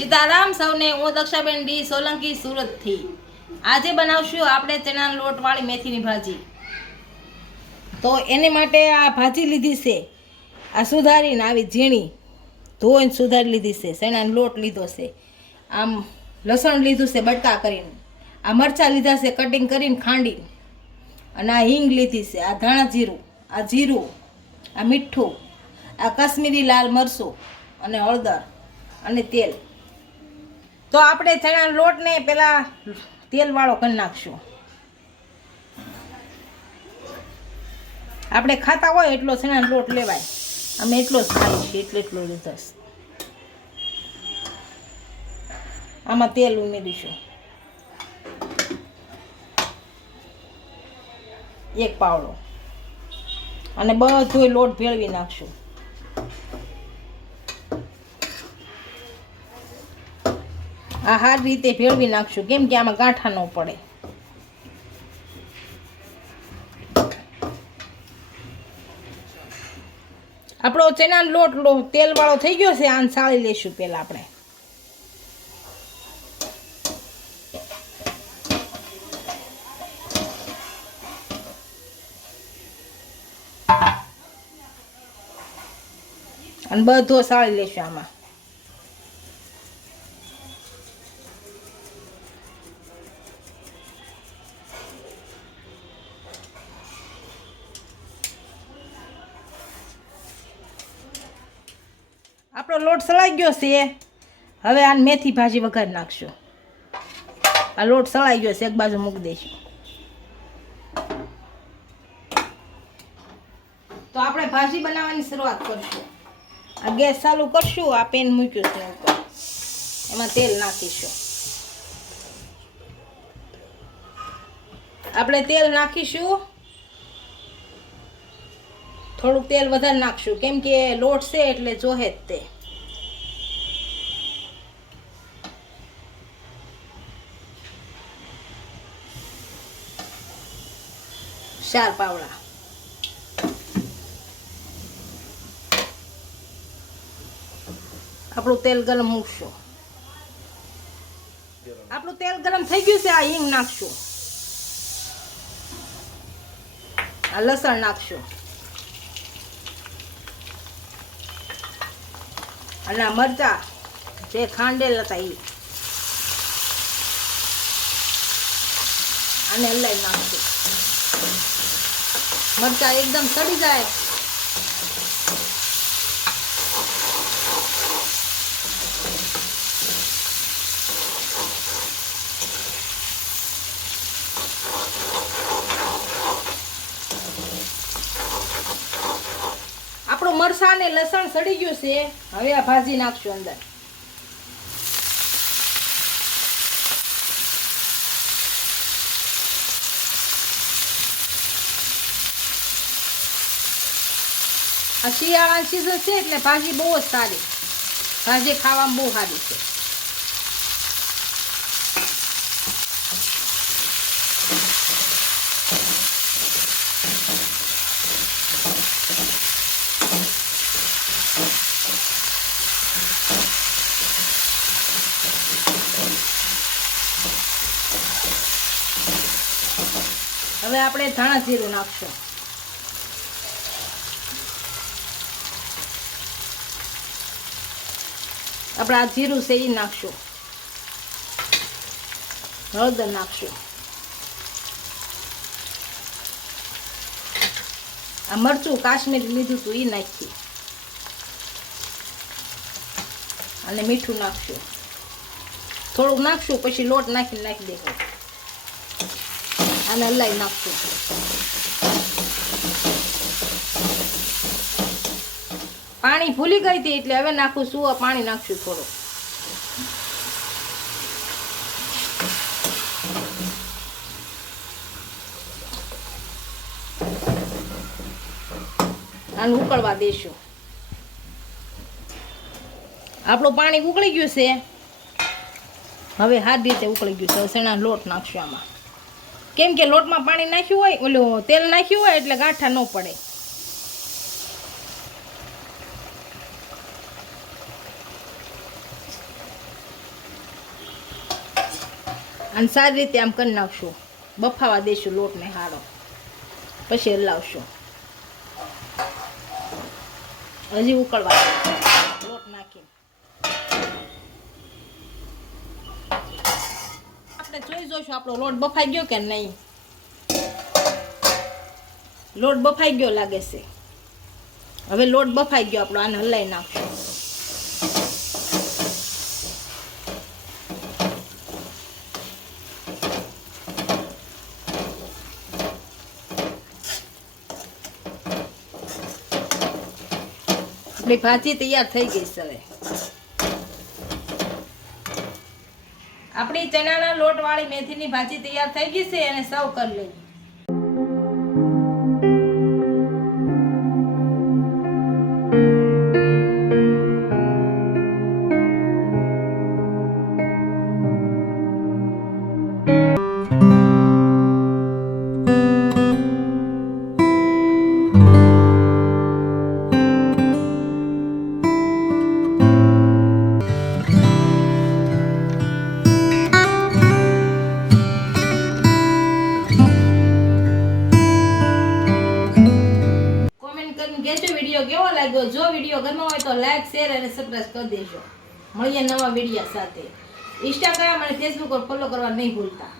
સીતારામ સૌને, હું દક્ષાબેન ડી સોલંકી સુરતથી. આજે બનાવશું આપણે ચણાના લોટવાળી મેથીની ભાજી. તો એની માટે આ ભાજી લીધી છે, આ સુધારીને આવી ઝીણી ધોઈને સુધારી લીધી છે. ચણાનો લોટ લીધો છે, આમ લસણ લીધું છે બટકા કરીને, આ મરચાં લીધા છે કટિંગ કરીને ખાંડીને, અને આ હિંગ લીધી છે, આ ધાણા જીરું, આ જીરું, આ મીઠું, આ કાશ્મીરી લાલ મરચું અને હળદર અને તેલ. તો આપણે ચણાના લોટને પહેલાં તેલવાળો કરી નાખશું. આપણે ખાતા હોય એટલો ચણાનો લોટ લેવાય, અમે એટલો જ ખાઈએ છીએ, એટલો લીધો છે. આમાં તેલ ઉમેરીશું, 1 પાવડો, અને બધો લોટ ભેળવી નાખશું. આ સારી રીતે ભેળવી નાખશું, કેમ કે આમાં ગાંઠા ન પડે. આપણો ચણાનો લોટ તેલવાળો થઈ ગયો છે, આને સાળી લઈશું પહેલાં આપણે. અને બધો સાળી લઈશું આમાં. આપણો લોટ સળાઈ ગયો છે. હવે આ મેથી ભાજી વઘારી નાખશું. આ લોટ સળાઈ ગયો છે, એક બાજુ મૂકી દઈશું. તો આપણે ભાજી બનાવવાની શરૂઆત કરશું. આ ગેસ ચાલુ કરશું, આ પેન મૂક્યું છે ઉપર, એમાં તેલ નાખીશું. આપણે તેલ નાખીશું, થોડુંક તેલ વધારે નાખશું, કેમ કે લોટ છે એટલે જોહે જ તે. ચાર પાવડા. આપણું તેલ ગરમ મૂકશું. આપણું તેલ ગરમ થઈ ગયું છે, આ હિંગ નાખશું, આ લસણ નાખશું, અને આ મરચાં જે ખાંડેલ હતા એ, અને હલાવી નાખશું. મરચાં એકદમ સડી જાય આપણું મરચાં અને લસણ સડી ગયું છે. હવે આ ભાજી નાખશું અંદર. આ શિયાળાની સીઝન છે એટલે ભાજી બહુ જ સારી, ભાજી ખાવામાં બહુ સારી છે. હવે આપણે ધાણા જીરું નાખશું. આપણે આ જીરું છે એ નાખશું. હળદર નાખશું. આ મરચું કાશ્મીરી લીધું હતું એ નાખી, અને મીઠું નાખશું. થોડુંક નાખશું, પછી લોટ નાખીને નાખી દેવું, અને હલાવી નાખશું. પાણી ભૂલી ગઈ હતી એટલે હવે નાખું છું, પાણી નાખશું થોડું. આને ઉકળવા દેશું. આપણું પાણી ઉકળી ગયું છે. હવે સારી રીતે ઉકળી ગયું છે. ચણાનો લોટ નાખશું આમાં, કેમ કે લોટમાં પાણી નાખ્યું હોય, ઓલું તેલ નાખ્યું હોય એટલે ગાંઠા ન પડે. અને સારી રીતે આમ કરી નાખશું, બફાવા દઈશું લોટને હારો, પછી હલાવશું. હજી ઉકળવા લોટ નાખી આપણે જોઈ જોઈશું આપણો લોટ બફાઈ ગયો કે નહીં. લોટ બફાઈ ગયો લાગે છે. હવે લોટ બફાઈ ગયો આપણો, આને હલાવી નાખશું. આપણી ભાજી તૈયાર થઈ ગઈ છે. હવે આપણી ચણાના લોટ વાળી મેથીની ભાજી તૈયાર થઈ ગઈ છે, અને સર્વ કરી લઈએ. વિડીયો કેવો લાગ્યો? જો વિડીયો ગમ્યો હોય તો લાઈક, શેર અને સબસ્ક્રાઇબ કરી દેજો. મળીએ નવા વિડીયો સાથે. ઇન્સ્ટાગ્રામ અને ફેસબુક પર ફોલો કરવા નહીં ભૂલતા.